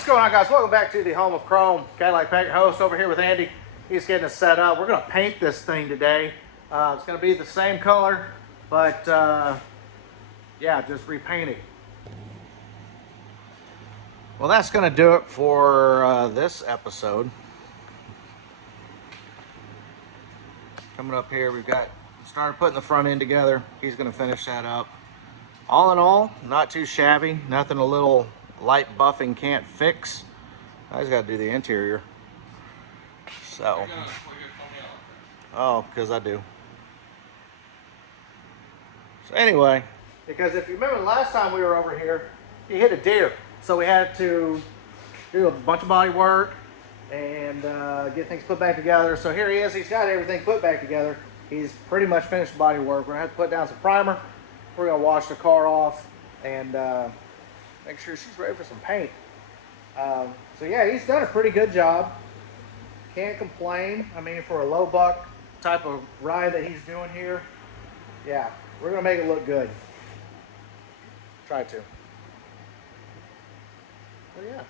What's going on, guys? Welcome back to the home of Chrome. Cadillac Packer host over here with Andy. He's getting us set up. We're going to paint this thing today. It's going to be the same color, but yeah, just repaint it. Well, that's going to do it for this episode. Coming up here, we've got started putting the front end together. He's going to finish that up. All in all, not too shabby. Nothing a little light buffing can't fix. I just got to do the interior. So, oh, because I do. So anyway, because if you remember the last time we were over here, he hit a deer. So we had to do a bunch of body work and get things put back together. So here he is. He's got everything put back together. He's pretty much finished the body work. We're going to have to put down some primer. We're going to wash the car off and make sure she's ready for some paint. So yeah, he's done a pretty good job. Can't complain. I mean, for a low buck type of ride that he's doing here, yeah, we're going to make it look good. Try to. So yeah,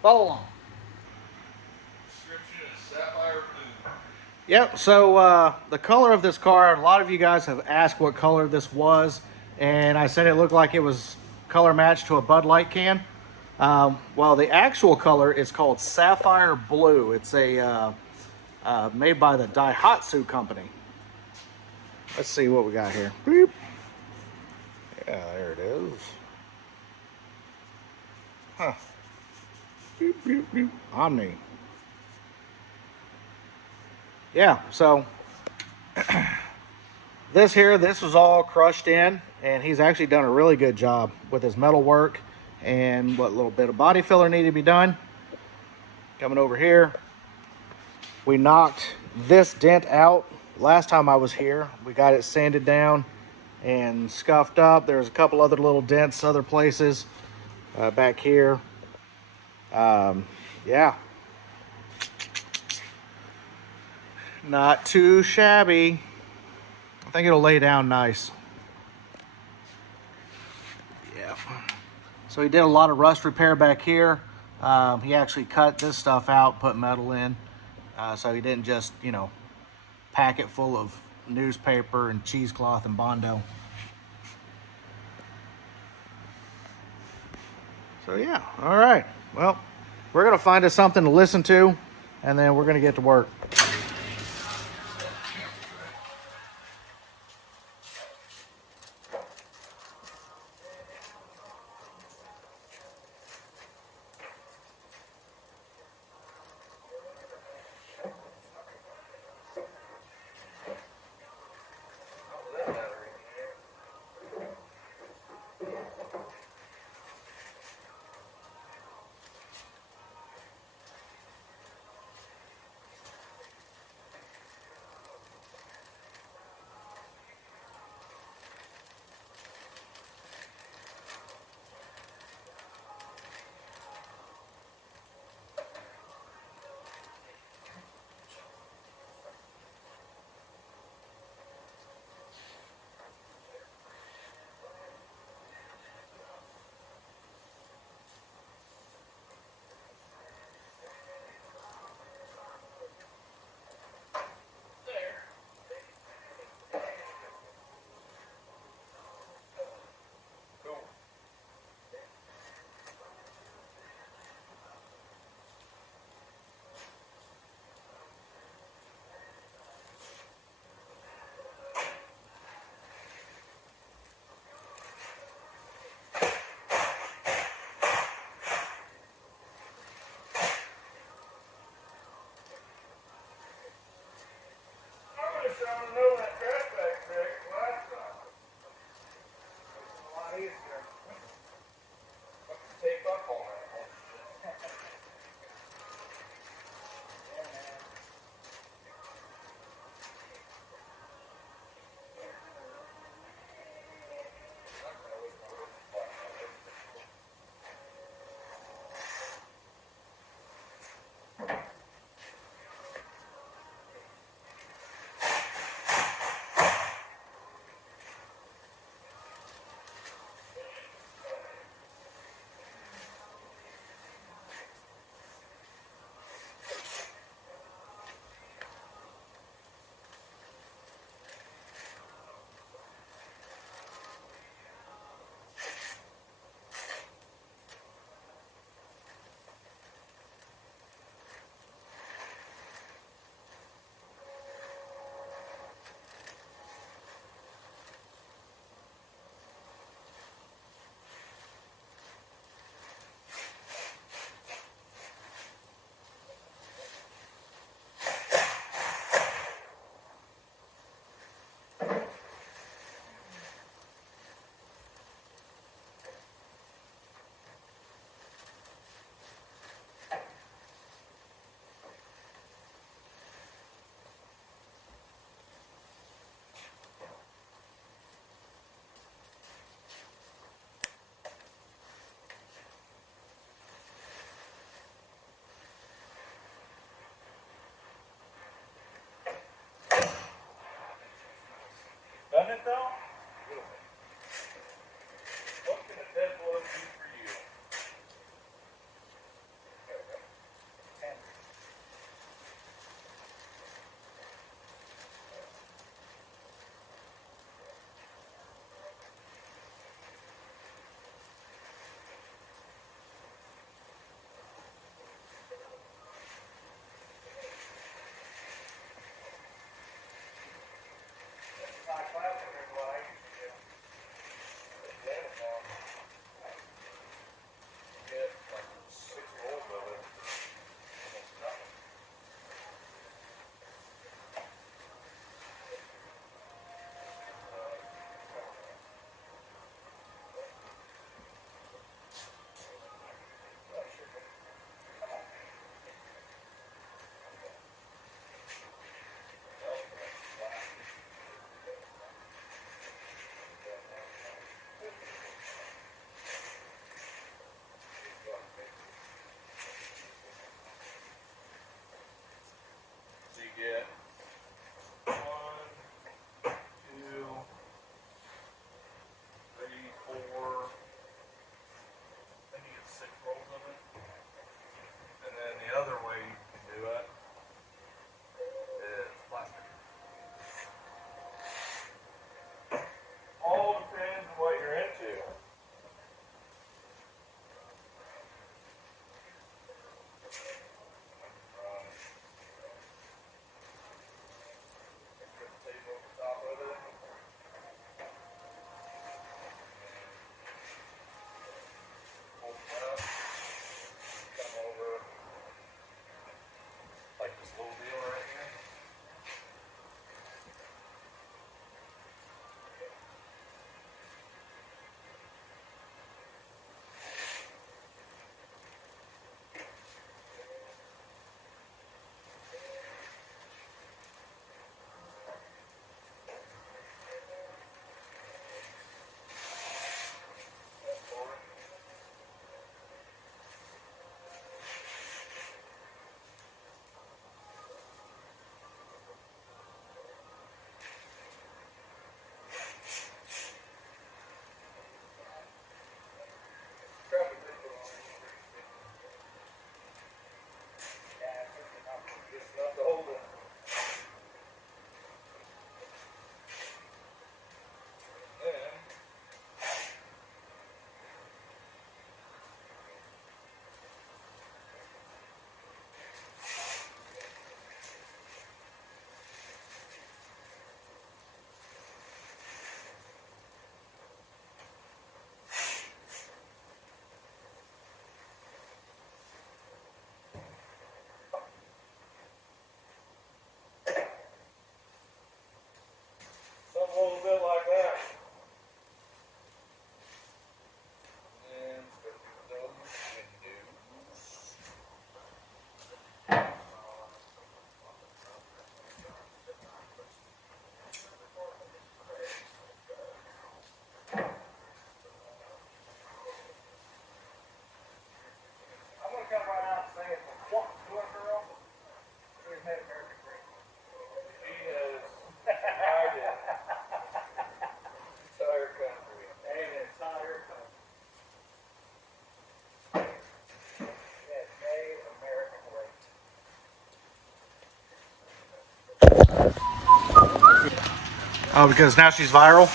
follow along. Description is sapphire blue. Yep, so the color of this car, a lot of you guys have asked what color this was, and I said it looked like it was color matched to a Bud Light can. Well, the actual color is called sapphire blue. It's a made by the Daihatsu company. Let's see what we got here. Boop. Yeah, there it is. Huh. Boop, boop, boop. Omni. Yeah, so this was all crushed in, and he's actually done a really good job with his metal work and what little bit of body filler needed to be done. Coming over here, we knocked this dent out. Last time I was here, we got it sanded down and scuffed up. There's a couple other little dents other places back here. Yeah. Not too shabby. I think it'll lay down nice. Yeah. So he did a lot of rust repair back here. He actually cut this stuff out, put metal in. So he didn't just, you know, pack it full of newspaper and cheesecloth and Bondo. So yeah, all right. Well, we're gonna find us something to listen to, and then we're gonna get to work. Oh, because now she's viral?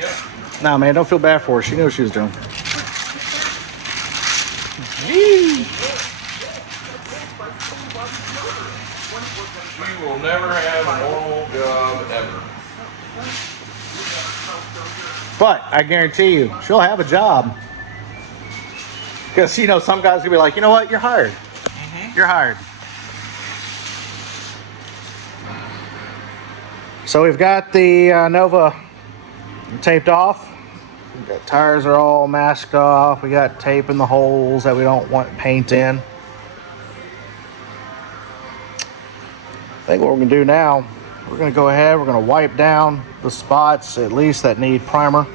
Yep. Nah, man, don't feel bad for her. She knew what she was doing. Gee. She will never have a normal job ever. But I guarantee you, she'll have a job. Because, you know, some guys will be like, you know what? You're hired. You're hired. So we've got the Nova taped off. The tires are all masked off. We got tape in the holes that we don't want paint in. I think what we're going to do now, we're going to go ahead, we're going to wipe down the spots, at least that need primer.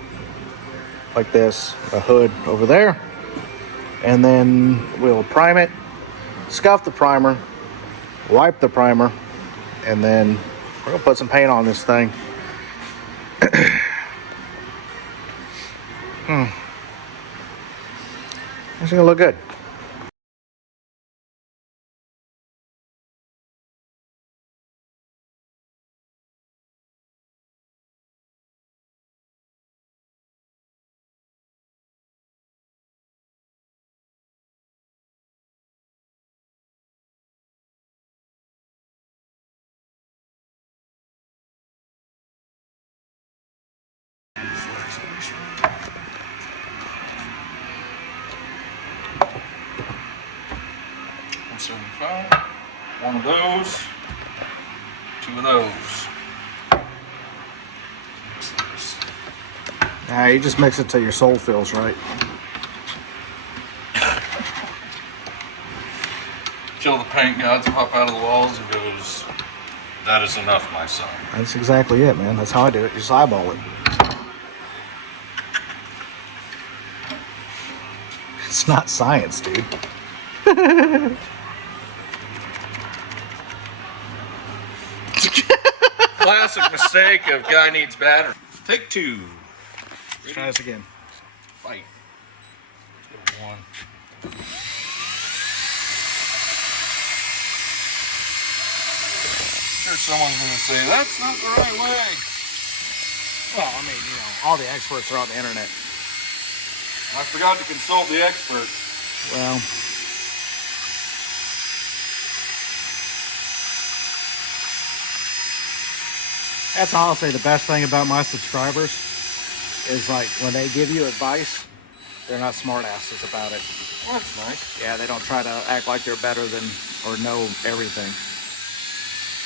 Like this, a hood over there. And then we'll prime it, scuff the primer, wipe the primer, and then we're going to put some paint on this thing. It's going to look good. One of those, two of those. Nah, you just mix it till your soul feels right. Till the paint gods pop out of the walls and goes, that is enough, my son. That's exactly it, man. That's how I do it. Just eyeball it. It's not science, dude. Classic mistake of guy needs battery. Take two. Let's try this again. Fight. Let's go one. Sure, someone's going to say, that's not the right way. Well, I mean, you know, all the experts are on the internet. I forgot to consult the expert. Well, that's honestly the best thing about my subscribers is like when they give you advice, they're not smart asses about it. Well, that's nice. Yeah, they don't try to act like they're better than or know everything.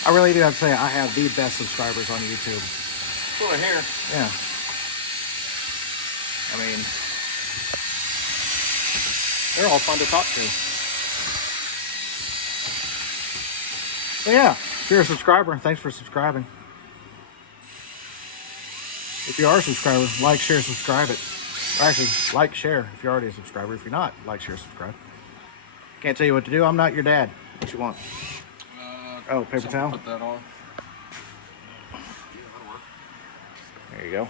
I really do have to say I have the best subscribers on YouTube. That's what I hear. Yeah. I mean, they're all fun to talk to. So yeah, if you're a subscriber, thanks for subscribing. If you are a subscriber, like, share, subscribe it. Or actually, like, share if you're already a subscriber. If you're not, like, share, subscribe. Can't tell you what to do. I'm not your dad. What you want? Oh, paper towel? Put that on. There you go.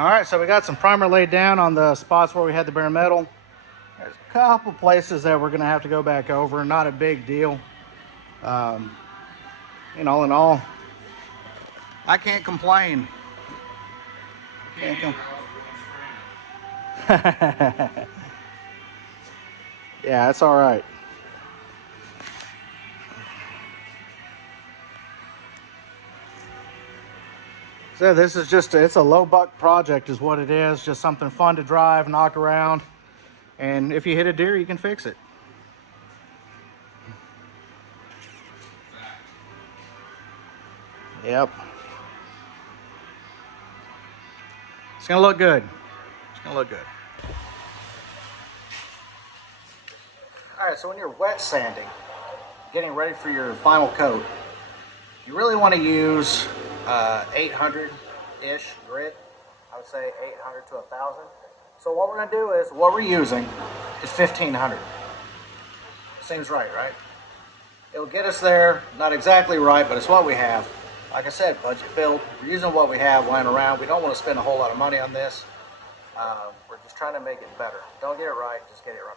All right, so we got some primer laid down on the spots where we had the bare metal. There's a couple places that we're gonna have to go back over. Not a big deal. All in all, I can't complain. Can't Yeah, that's all right. So this is just, it's a low buck project is what it is. Just something fun to drive, knock around. And if you hit a deer, you can fix it. Yep. It's gonna look good. It's gonna look good. All right, so when you're wet sanding, getting ready for your final coat, you really want to use 800-ish grit. I would say 800 to 1,000. So what we're gonna do is, what we're using is 1,500. Seems right, right? It'll get us there, not exactly right, but it's what we have. Like I said, budget build. We're using what we have lying around. We don't want to spend a whole lot of money on this. We're just trying to make it better. Don't get it right, just get it right.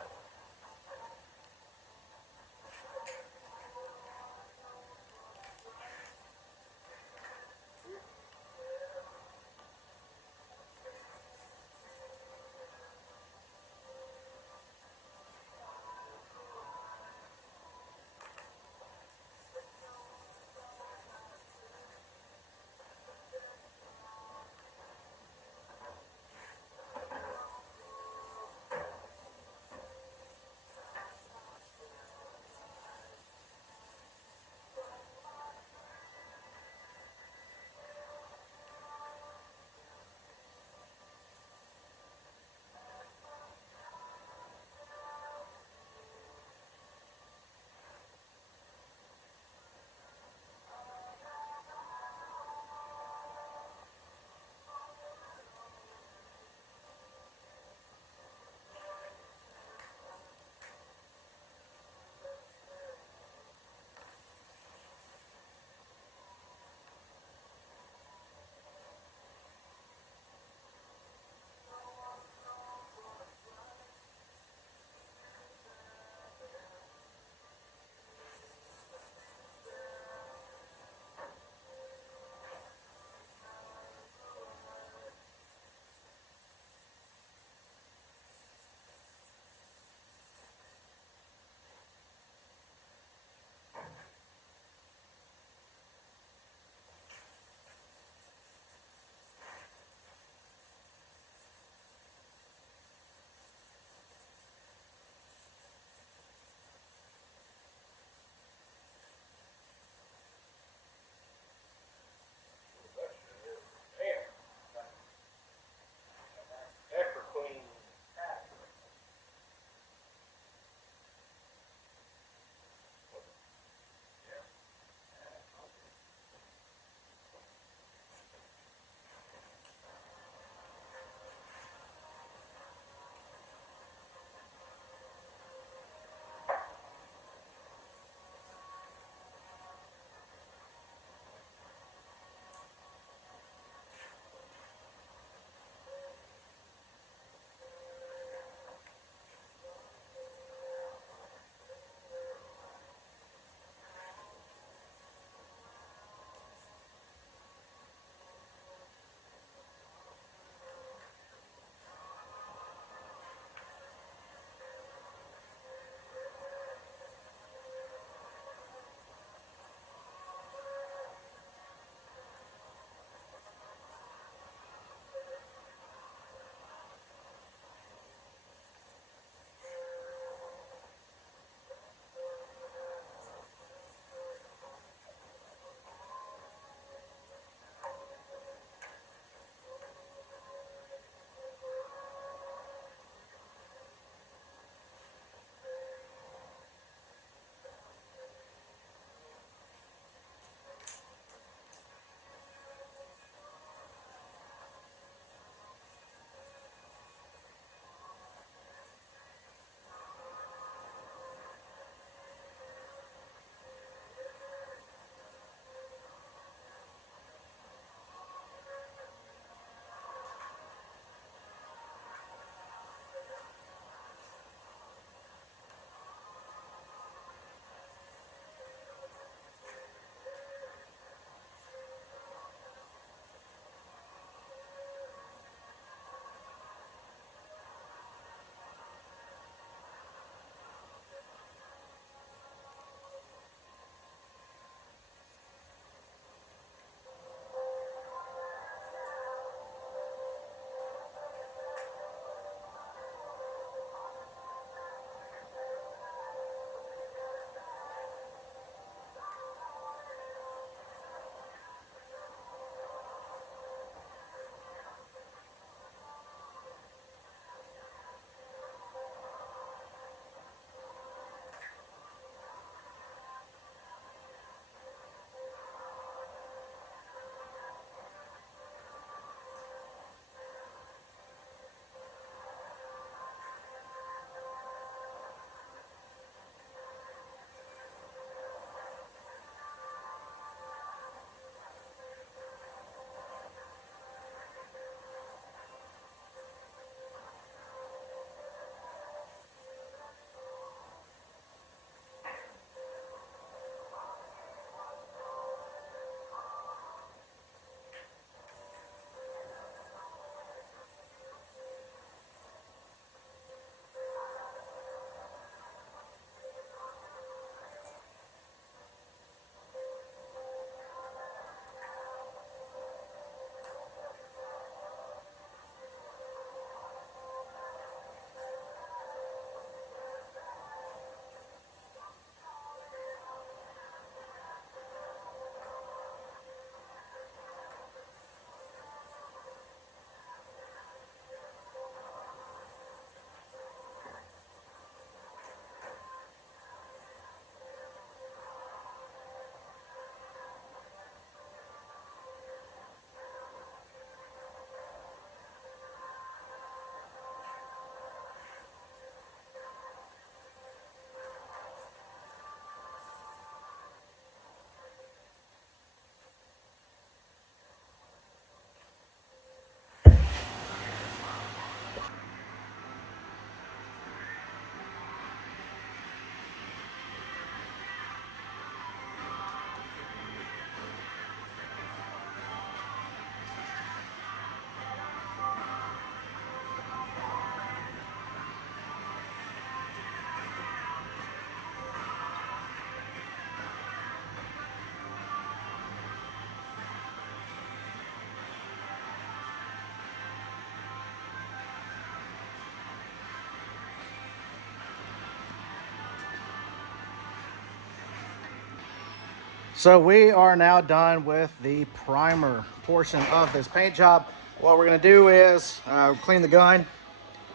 So we are now done with the primer portion of this paint job. What we're gonna do is clean the gun,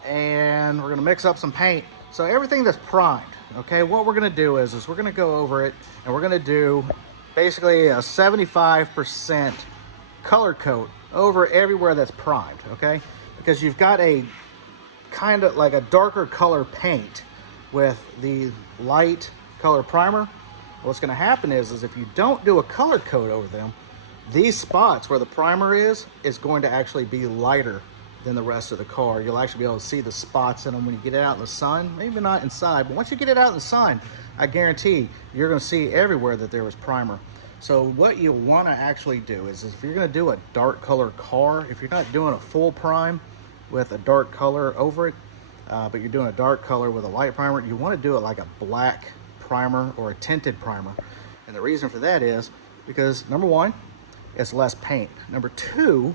and we're gonna mix up some paint. So everything that's primed, okay, what we're gonna do is we're gonna go over it, and we're gonna do basically a 75% color coat over everywhere that's primed, okay? Because you've got a kind of like a darker color paint with the light color primer. What's going to happen is if you don't do a color coat over them, these spots where the primer is going to actually be lighter than the rest of the car. You'll actually be able to see the spots in them when you get it out in the sun. Maybe not inside, but once you get it out in the sun, I guarantee you're going to see everywhere that there was primer. So what you want to actually do is if you're going to do a dark color car, if you're not doing a full prime with a dark color over it, but you're doing a dark color with a light primer, you want to do it like a black primer or a tinted primer. And the reason for that is because number one, it's less paint. Number two,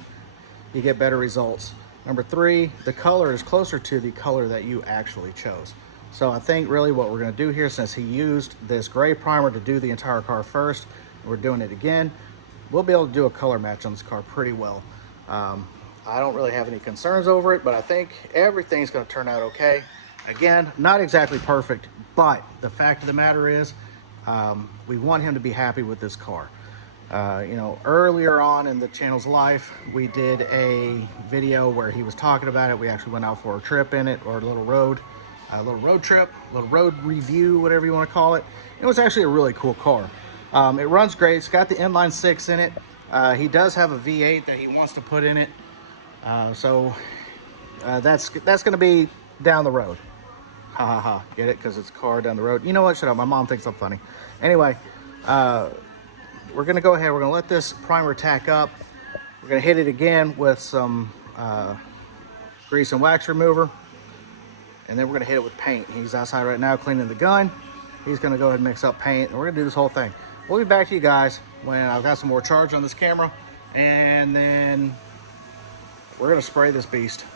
you get better results. Number three, the color is closer to the color that you actually chose. So I think really what we're going to do here, since he used this gray primer to do the entire car first, we're doing it again, we'll be able to do a color match on this car pretty well. I don't really have any concerns over it, but I think everything's going to turn out okay. Again, not exactly perfect, but the fact of the matter is we want him to be happy with this car. You know, earlier on in the channel's life, we did a video where he was talking about it. We actually went out for a trip in it, or a little road trip, a little road review, whatever you want to call it. It was actually a really cool car. It runs great. It's got the inline six in it. He does have a V8 that he wants to put in it. So that's going to be down the road. Ha ha ha. Get it? Because it's a car down the road. You know what? Shut up. My mom thinks I'm funny. Anyway, we're going to go ahead. We're going to let this primer tack up. We're going to hit it again with some grease and wax remover. And then we're going to hit it with paint. He's outside right now cleaning the gun. He's going to go ahead and mix up paint. And we're going to do this whole thing. We'll be back to you guys when I've got some more charge on this camera. And then we're going to spray this beast.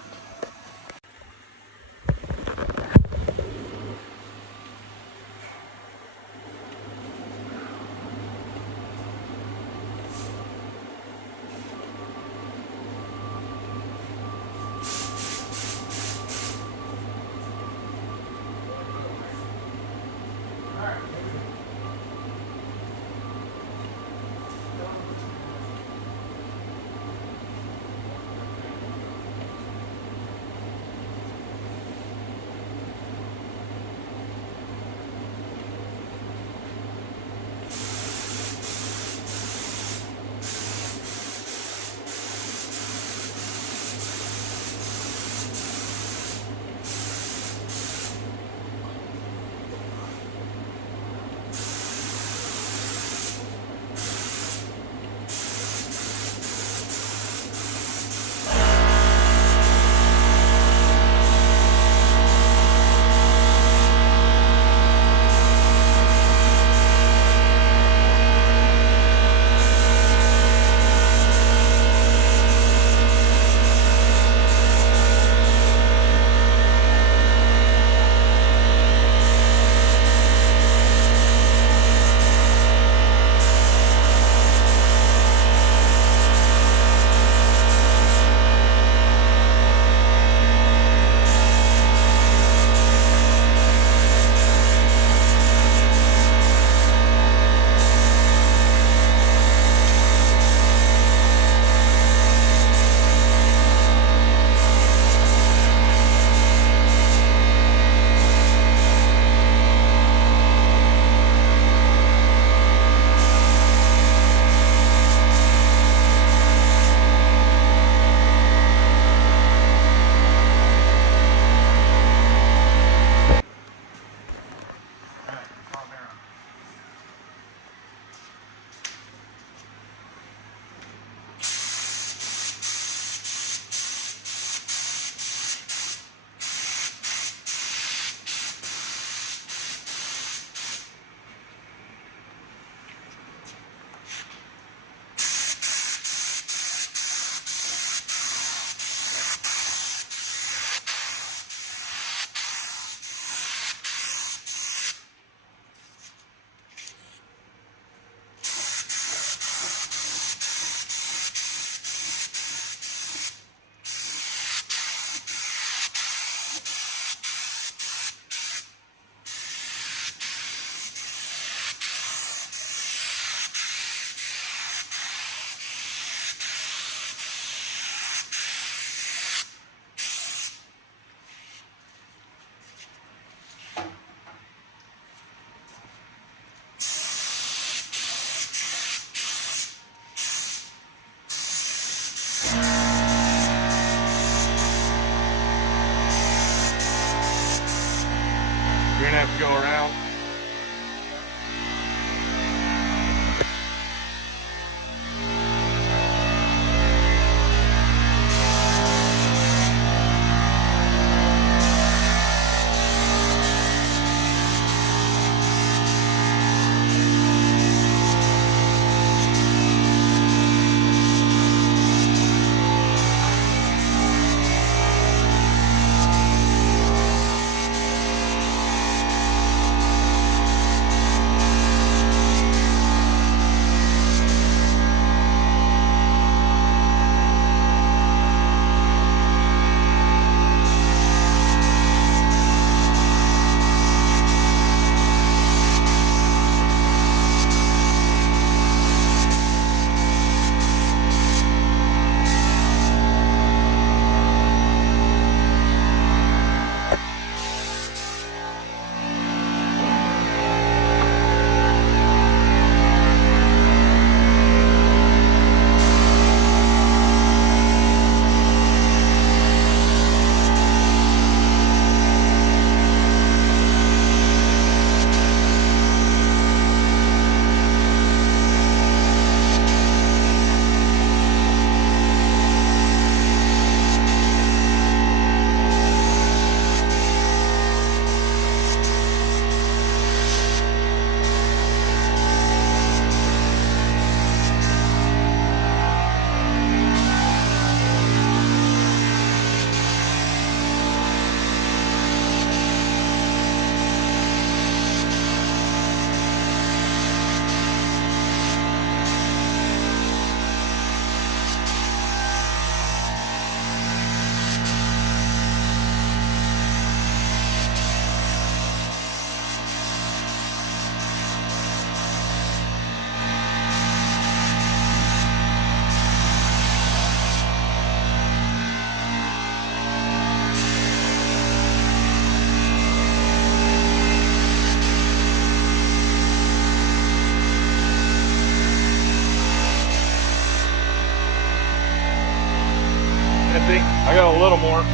little more.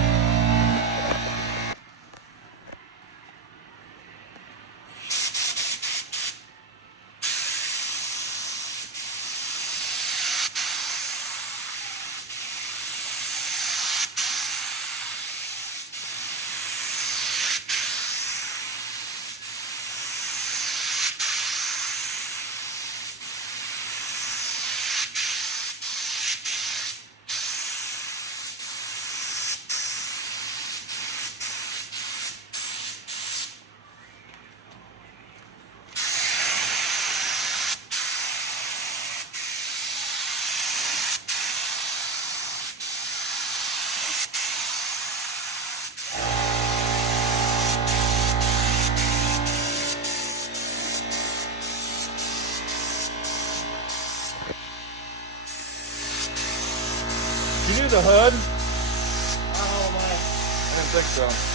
You do the hood? Oh man. I didn't think so.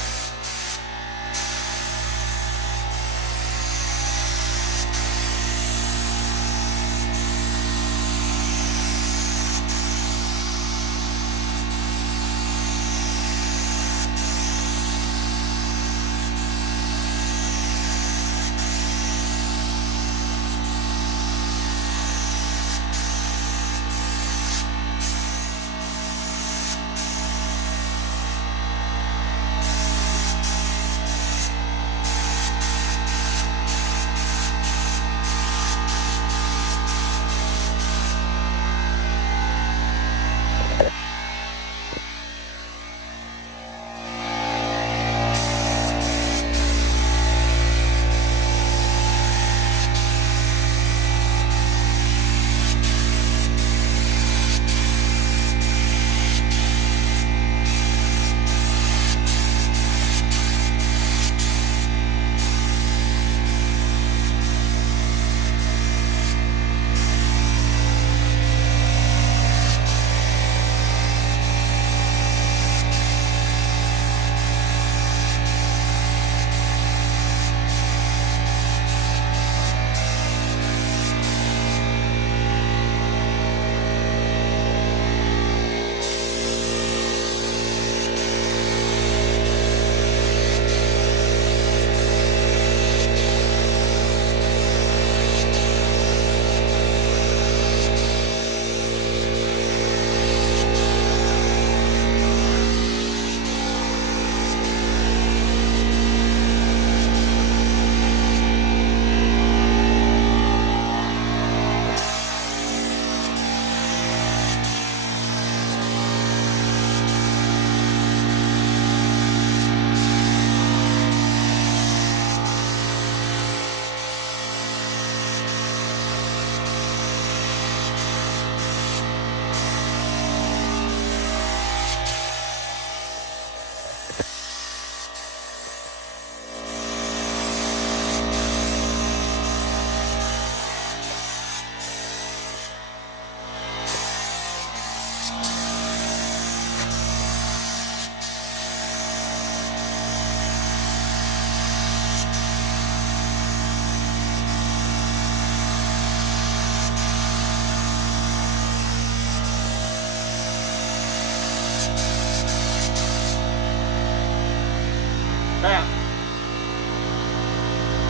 Now,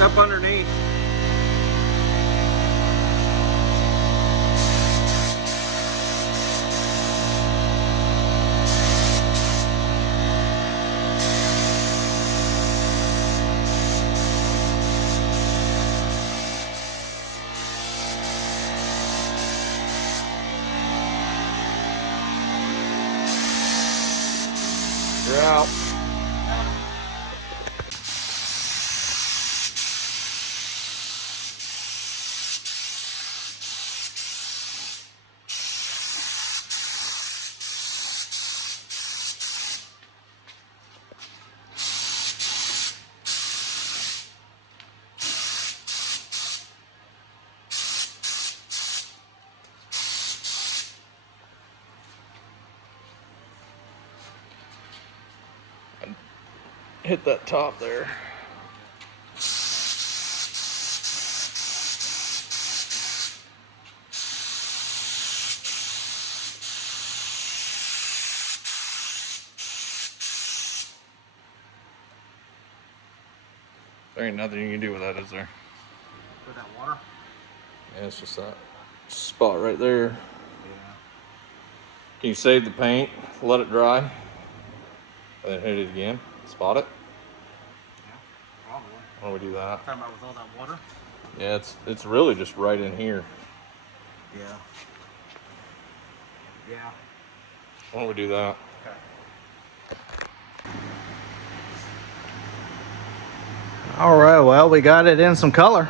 up underneath. You're out. Hit that top there. There ain't nothing you can do with that, is there? With that water? Yeah, it's just that spot right there. Yeah. Can you save the paint, let it dry, and then hit it again? Spot it? Yeah, probably. Why don't we do that? Talking about with all that water? Yeah, it's really just right in here. Yeah. Yeah. Why don't we do that? Okay. All right, well, we got it in some color.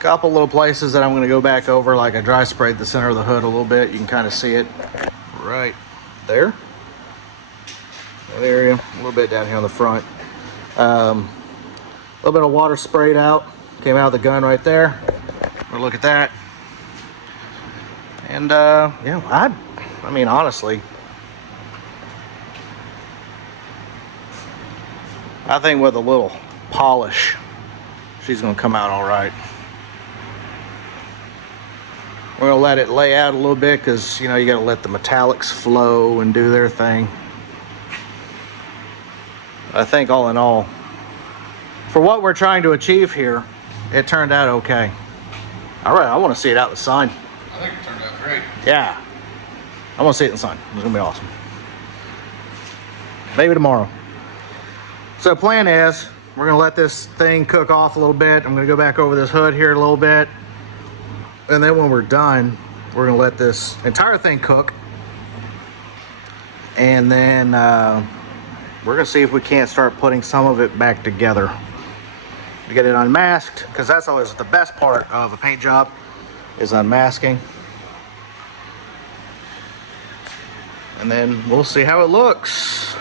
Couple little places that I'm going to go back over, like I dry sprayed the center of the hood a little bit. You can kind of see it right there. That area, a little bit down here on the front. A little bit of water sprayed out, came out of the gun right there. We'll look at that. And yeah, I mean, honestly, I think with a little polish, she's gonna come out all right. We're gonna let it lay out a little bit because, you know, you gotta let the metallics flow and do their thing. I think all in all, for what we're trying to achieve here, it turned out okay. All right, I want to see it out in the sun. I think it turned out great. Yeah, I want to see it in the sun. It's gonna be awesome. Maybe tomorrow. So plan is, we're gonna let this thing cook off a little bit. I'm gonna go back over this hood here a little bit. And then when we're done, we're gonna let this entire thing cook. And then we're gonna see if we can't start putting some of it back together. To get it unmasked, because that's always the best part of a paint job, is unmasking. And then we'll see how it looks.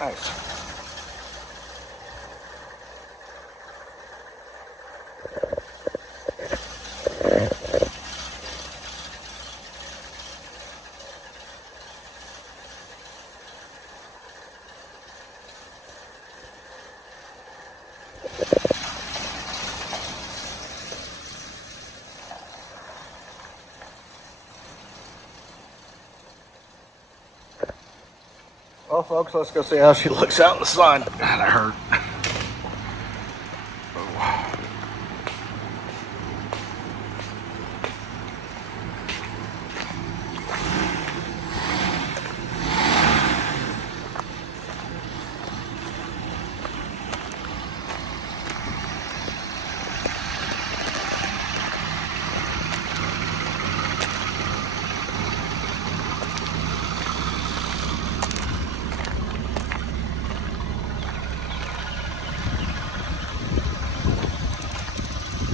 Nice. Well, folks, let's go see how she looks out in the sun. God, that hurt.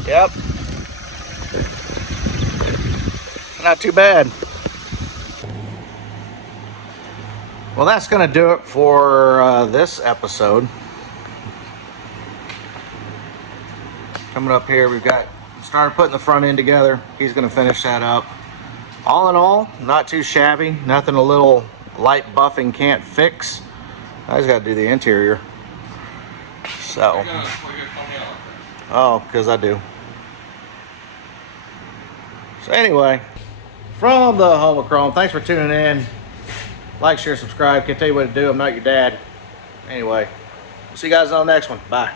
Yep. Not too bad. Well, that's going to do it for this episode. Coming up here, we've got started putting the front end together. He's going to finish that up. All in all, not too shabby. Nothing a little light buffing can't fix. I just got to do the interior. So. Oh, because I do. So anyway, from the home of Chrome, thanks for tuning in. Like, share, subscribe. Can't tell you what to do. I'm not your dad. Anyway, we'll see you guys on the next one. Bye.